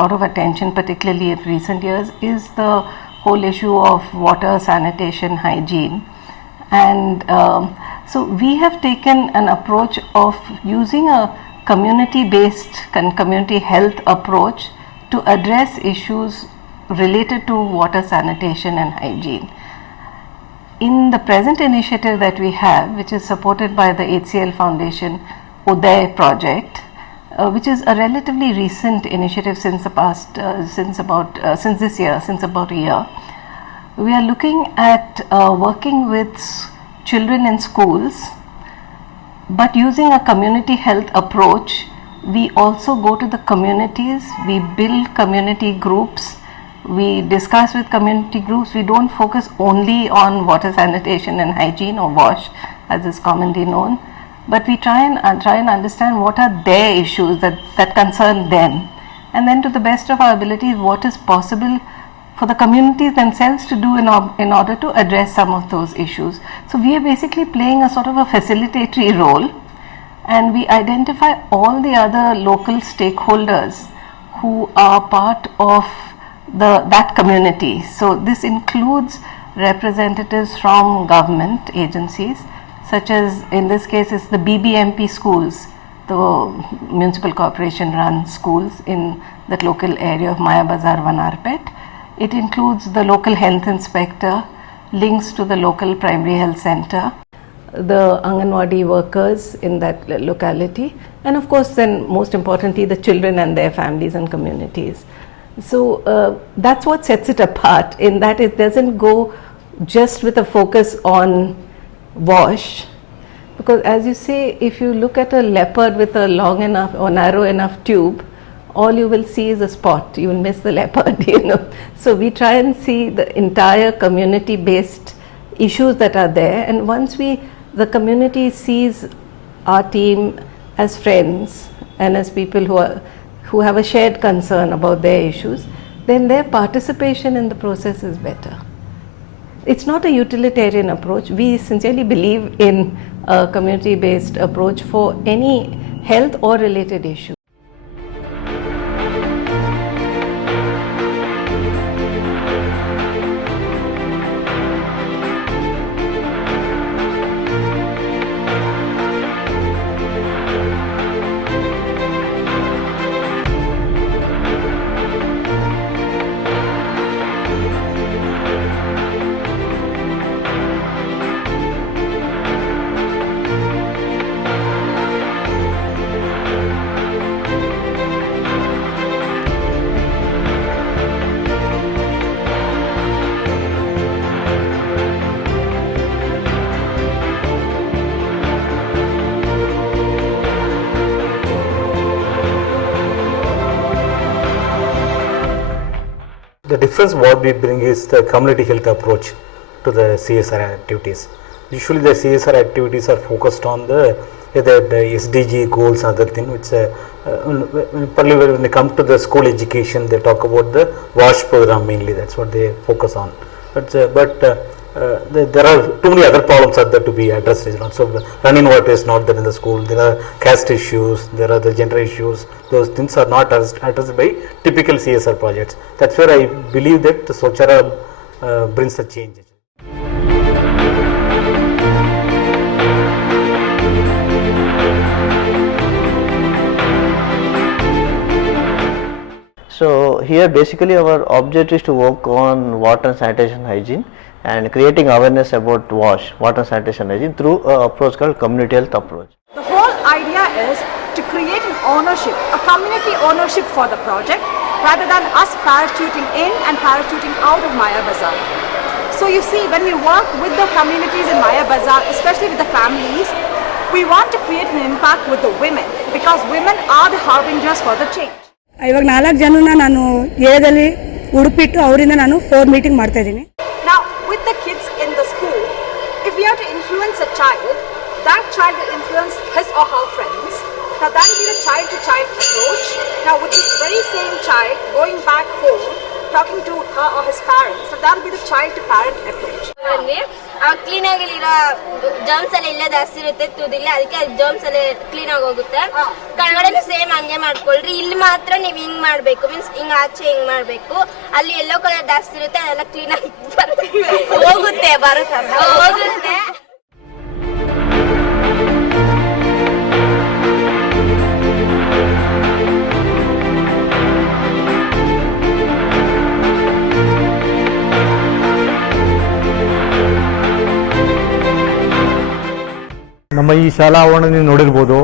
lot of attention, particularly in recent years, is the whole issue of water, sanitation, hygiene. And so we have taken an approach of using a community-based community health approach to address issues related to water, sanitation and hygiene. In the present initiative that we have, which is supported by the HCL Foundation Uday project, which is a relatively recent initiative since the past, since about a year, we are looking at working with children in schools, but using a community health approach. We also go to the communities, we build community groups, we discuss with community groups. We don't focus only on water, sanitation and hygiene, or WASH as is commonly known, but we try and understand what are their issues that concern them, and then to the best of our abilities what is possible for the communities themselves to do in order to address some of those issues. So we are basically playing a sort of a facilitatory role, and we identify all the other local stakeholders who are part of that community. So this includes representatives from government agencies, such as in this case is the BBMP schools, the municipal corporation run schools in that local area of Maya Bazar, Vanarpet. It includes the local health inspector, links to the local primary health center, the Anganwadi workers in that locality, and of course then most importantly the children and their families and communities. So that's what sets it apart, in that it doesn't go just with a focus on WASH, because as you say, if you look at a leopard with a long enough or narrow enough tube, all you will see is a spot. You will miss the leopard, you know. So we try and see the entire community based issues that are there, and once the community sees our team as friends and as people who have a shared concern about their issues, then their participation in the process is better. It's not a utilitarian approach. We sincerely believe in a community-based approach for any health or related issue. The difference what we bring is the community health approach to the CSR activities. Usually the CSR activities are focused on the SDG goals and other things, which particularly when they come to the school education, they talk about the WASH program mainly. That's what they focus on. But there are too many other problems are there to be addressed. So running water is not there in the school. There are caste issues. There are the gender issues. Those things are not addressed by typical CSR projects. That's where I believe that the Swachhara brings the change. So here basically our object is to work on water and sanitation hygiene and creating awareness about WASH, water and sanitation hygiene, through an approach called community health approach. The whole idea is to create an ownership, a community ownership for the project, rather than us parachuting in and parachuting out of Maya Bazar. So you see, when we work with the communities in Maya Bazar, especially with the families, we want to create an impact with the women, because women are the harbingers for the change. ಇವಾಗ 4 ಜನನ ನಾನು ಏರಿಯಾದಲ್ಲಿ ಹುಡುಪಿಟ್ಟು ಅವರಿಂದ ನಾನು 4 meeting ಮಾಡ್ತಾ ಇದ್ದೀನಿ. Now with the kids in the school, if we are to influence a child, that child will influence his or her friends. Now that will be the child to child approach. Now with this very same child going back home, talking to her or his parents, so that will be the child to parent approach. Clean ಆಗಿರೋ germs ಎಲ್ಲ ಇಲ್ಲೇ ಜಾಸ್ತಿ ಇರುತ್ತೆ ತುದಿಲ್ಲ, ಅದಕ್ಕೆ germs ಎಲ್ಲ clean ಆಗಿ ಹೋಗುತ್ತೆ. ಕೆಳಗಡೆ ಸೇಮ್ ಹಂಗೆ ಮಾಡ್ಕೊಳ್ರಿ. ಇಲ್ಲಿ ಮಾತ್ರ ನೀವು ಹಿಂಗ್ ಮಾಡ್ಬೇಕು, ಮೀನ್ಸ್ ಹಿಂಗ್ ಆಚೆ ಹಿಂಗ್ ಮಾಡ್ಬೇಕು. ಅಲ್ಲಿ ಯೆಲ್ಲೋ ಕಲರ್ ಜಾಸ್ತಿ ಇರುತ್ತೆ, ಅದೆಲ್ಲ ಕ್ಲೀನ್ ಆಗಿ ಹೋಗುತ್ತೆ ಹೋಗುತ್ತೆ. ನಮ್ಮ ಈ ಶಾಲಾ ಆವರಣ ನೀವು ನೋಡಿರ್ಬೋದು,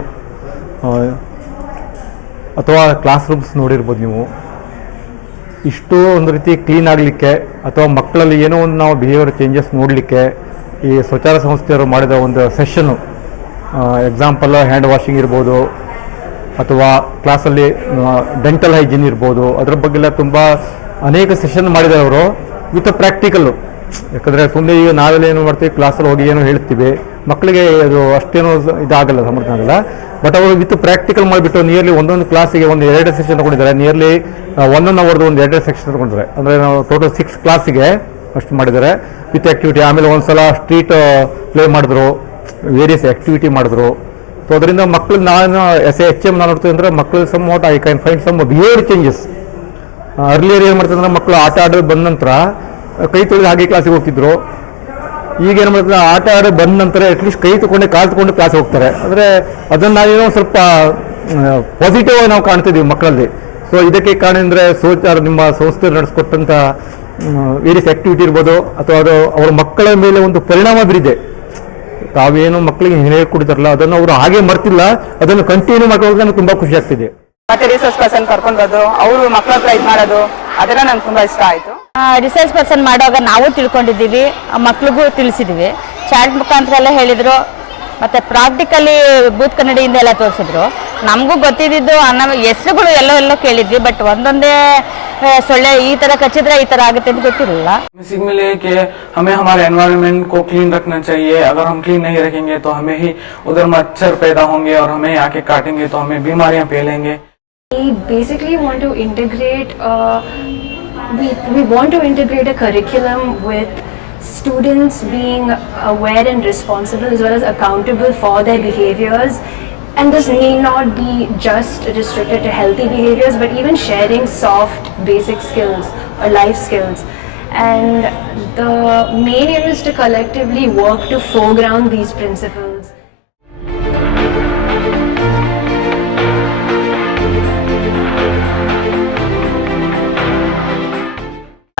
ಅಥವಾ ಕ್ಲಾಸ್ ರೂಮ್ಸ್ ನೋಡಿರ್ಬೋದು. ನೀವು ಇಷ್ಟು ಒಂದು ರೀತಿ ಕ್ಲೀನ್ ಆಗಲಿಕ್ಕೆ ಅಥವಾ ಮಕ್ಕಳಲ್ಲಿ ಏನೋ ಒಂದು ನಾವು ಬಿಹೇವಿಯರ್ ಚೇಂಜಸ್ ನೋಡಲಿಕ್ಕೆ ಈ ಸ್ವಚ್ಛಾರ ಸಂಸ್ಥೆಯವರು ಮಾಡಿದ ಒಂದು ಸೆಷನ್ನು, ಎಕ್ಸಾಂಪಲ್ ಹ್ಯಾಂಡ್ ವಾಷಿಂಗ್ ಇರ್ಬೋದು, ಅಥವಾ ಕ್ಲಾಸಲ್ಲಿ ಡೆಂಟಲ್ ಹೈಜೀನ್ ಇರ್ಬೋದು, ಅದ್ರ ಬಗ್ಗೆಲ್ಲ ತುಂಬ ಅನೇಕ ಸೆಷನ್ ಮಾಡಿದ್ದಾರೆ ಅವರು ವಿತ್ ಪ್ರಾಕ್ಟಿಕಲ್ಲು. ಯಾಕಂದರೆ ಸುಮ್ಮನೆ ಈಗ ನಾವೆಲ್ಲ ಏನು ಮಾಡ್ತೀವಿ, ಕ್ಲಾಸಲ್ಲಿ ಹೋಗಿ ಏನೋ ಹೇಳ್ತೀವಿ, ಮಕ್ಕಳಿಗೆ ಅದು ಅಷ್ಟೇನೋ ಇದಾಗಲ್ಲ, ಸಮರ್ಥ ಆಗಲ್ಲ. ಬಟ್ ಅವರು ವಿತ್ ಪ್ರಾಕ್ಟಿಕಲ್ ಮಾಡಿಬಿಟ್ಟು ನಿಯರ್ಲಿ ಒಂದೊಂದು ಕ್ಲಾಸಿಗೆ ಒಂದು 2 ಸೆಕ್ಷನ್ ತಗೊಂಡಿದ್ದಾರೆ. ನಿಯರ್ಲಿ 1 ಅವರ್ದು ಒಂದು 2 ಸೆಕ್ಷನ್ ತಗೊಂಡಿದ್ದಾರೆ. ಅಂದರೆ ನಾವು ಟೋಟಲ್ 6 ಕ್ಲಾಸಿಗೆ ಅಷ್ಟು ಮಾಡಿದ್ದಾರೆ ವಿತ್ ಆ್ಯಕ್ಟಿವಿಟಿ. ಆಮೇಲೆ ಒಂದು ಸಲ ಸ್ಟ್ರೀಟ್ ಪ್ಲೇ ಮಾಡಿದ್ರು, ವೇರಿಯಸ್ ಆ್ಯಕ್ಟಿವಿಟಿ ಮಾಡಿದ್ರು. ಸೊ ಅದರಿಂದ ಮಕ್ಕಳು ನಾನು HM ನಾನು ನೋಡ್ತೀವಿ ಅಂದರೆ ಮಕ್ಕಳು somewhat I can find some behaviour changes. Earlier ಏನು ಮಾಡ್ತಾರೆ ಅಂದರೆ ಮಕ್ಕಳು ಆಟ ಆಡೋದು ಬಂದ ನಂತರ ಕೈ ತೊಳೆದು ಹಾಗೆ ಕ್ಲಾಸಿಗೆ ಹೋಗ್ತಿದ್ರು. ಈಗ ಏನು ಮಾಡ್ತಾರೆ, ಆಟ ಆಡೋ ಬಂದ ನಂತರ ಅಟ್ಲೀಸ್ಟ್ ಕೈ ತಗೊಂಡೆ ಕಾಲು ತಗೊಂಡು ಕ್ಲಾಸ್ ಹೋಗ್ತಾರೆ. ಅಂದರೆ ಅದನ್ನು ನಾವೇನೋ ಸ್ವಲ್ಪ ಪಾಸಿಟಿವ್ ಆಗಿ ನಾವು ಕಾಣ್ತಿದ್ದೀವಿ ಮಕ್ಕಳಲ್ಲಿ. ಸೊ ಇದಕ್ಕೆ ಕಾರಣ ಅಂದರೆ ನಿಮ್ಮ ಸಂಸ್ಥೆ ನಡೆಸ್ಕೊಟ್ಟಂಥ ವೇರಿಯಸ್ ಆ್ಯಕ್ಟಿವಿಟಿ ಇರ್ಬೋದು, ಅಥವಾ ಅದು ಅವರ ಮಕ್ಕಳ ಮೇಲೆ ಒಂದು ಪರಿಣಾಮ ಬೀರಿದೆ. ತಾವೇನು ಮಕ್ಕಳಿಗೆ ಹೇಳ್ಕೊಡ್ತಾರಲ್ಲ ಅದನ್ನು ಅವರು ಹಾಗೆ ಮರ್ತಿಲ್ಲ, ಅದನ್ನು ಕಂಟಿನ್ಯೂ ಮಾಡೋದು ನನಗೆ ತುಂಬ ಖುಷಿ ಆಗ್ತಿದೆ. ಮತ್ತೆ ರಿಸರ್ಚ್ ಪರ್ಸನ್ ಕರ್ಕೊಂಡು ಬರೋದು, ಅವರು ಮಕ್ಕಳ ಹತ್ರ ಇದು ಮಾಡೋದು, ಅದೆಲ್ಲ ನಂಗೆ ತುಂಬ ಇಷ್ಟ ಆಯಿತು. ರಿಸರ್ಚ್ ಪರ್ಸನ್ ಮಾಡುವಾಗ ನಾವು ತಿಳ್ಕೊಂಡಿದ್ದೀವಿ, ಮಕ್ಳಿಗೂ ತಿಳಿಸಿದ್ದೀವಿ. ಚಾರ್ಟ್ ಮುಖಾಂತರ ಎಲ್ಲ ಹೇಳಿದರು, ಮತ್ತು ಪ್ರಾಕ್ಟಿಕಲಿ ಬೂತ್ ಕನ್ನಡಿಯಿಂದ ಎಲ್ಲ ತೋರಿಸಿದ್ರು. ನಮಗೂ ಗೊತ್ತಿದ್ದು ಹೆಸರುಗಳು ಎಲ್ಲೋ ಕೇಳಿದ್ವಿ, ಬಟ್ ಒಂದೊಂದೇ ಸೊಳ್ಳೆ ಈ ಥರ ಕಚ್ಚಿದ್ರೆ ಈ ಥರ ಆಗುತ್ತೆ ಅಂತ ಗೊತ್ತಿರಲಿಲ್ಲ. सीख मिले कि हमें हमारे एनवायरनमेंट को क्लीन रखना चाहिए. अगर हम क्लीन नहीं रखेंगे तो हमें ही उधर मच्छर पैदा होंगे और हमें आके काटेंगे तो हमें बीमारियां फैलेंगे. We basically want to integrate we want to integrate a curriculum with students being aware and responsible as well as accountable for their behaviors. And this need not be just restricted to healthy behaviors, but even sharing soft basic skills or life skills. And the main aim is to collectively work to foreground these principles.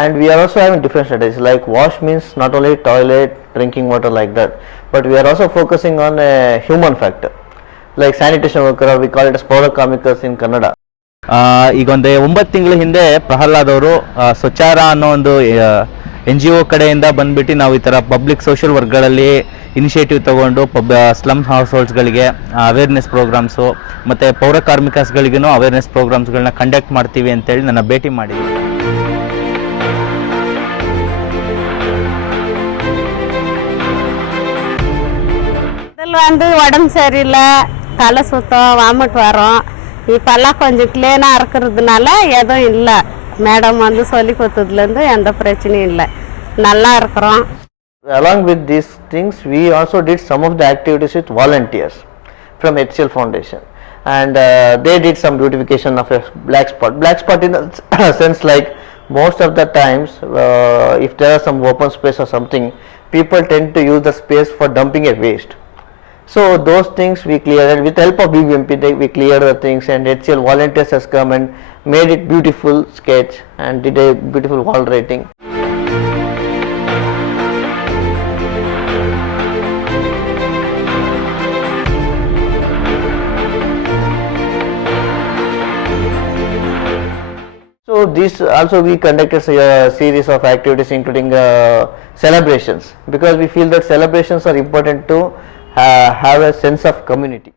And we are also having different strategies, like wash means not only toilet, drinking water like that, but we are also focusing on a human factor, like sanitation worker, we call it as ಪೌರಕಾರ್ಮಿಕಸ್ in Kannada. ಈಗ ಒಂದು 9 ತಿಂಗಳ ಹಿಂದೆ ಪ್ರಹ್ಲಾದ್ ಅವರು ಸ್ವಚ್ಛಾರ ಅನ್ನೋ ಒಂದು NGO ಕಡೆಯಿಂದ ಬಂದ್ಬಿಟ್ಟು ನಾವು ಈ ಥರ ಪಬ್ಲಿಕ್ ಸೋಷಿಯಲ್ ವರ್ಕ್ಗಳಲ್ಲಿ ಇನಿಷಿಯೇಟಿವ್ ತಗೊಂಡು ಸ್ಲಮ್ ಹೌಸ್ ಹೋಲ್ಡ್ಸ್ಗಳಿಗೆ ಅವೇರ್ನೆಸ್ ಪ್ರೋಗ್ರಾಮ್ಸು ಮತ್ತು ಪೌರಕಾರ್ಮಿಕಸ್ಗಳಿಗೂ ಅವೇರ್ನೆಸ್ ಪ್ರೋಗ್ರಾಮ್ಸ್ಗಳನ್ನ ಕಂಡಕ್ಟ್ ಮಾಡ್ತೀವಿ ಅಂತೇಳಿ ನನ್ನ ಭೇಟಿ ಮಾಡಿದ್ವಿ. வந்து உடம்பு சரியில்லை, தலை சுத்தம், வாமிட் வரும். இப்போல்லாம் கொஞ்சம் க்ளீனாக இருக்கிறதுனால எதுவும் இல்லை. மேடம் வந்து சொல்லி கொடுத்ததுலேருந்து எந்த பிரச்சனையும் இல்லை, நல்லா இருக்கிறோம். Along with these things, we also did some of the activities with volunteers from HCL Foundation, and they did some beautification of a black spot. Black spot in the sense like most of the times, if there are some open space or something, people tend to use the space for dumping a waste. So those things we cleared with the help of BBMP. We cleared the things, and HCL volunteers has come and made it beautiful sketch and did a beautiful wall writing. So this also we conducted a series of activities including celebrations, because we feel that celebrations are important to have a sense of community.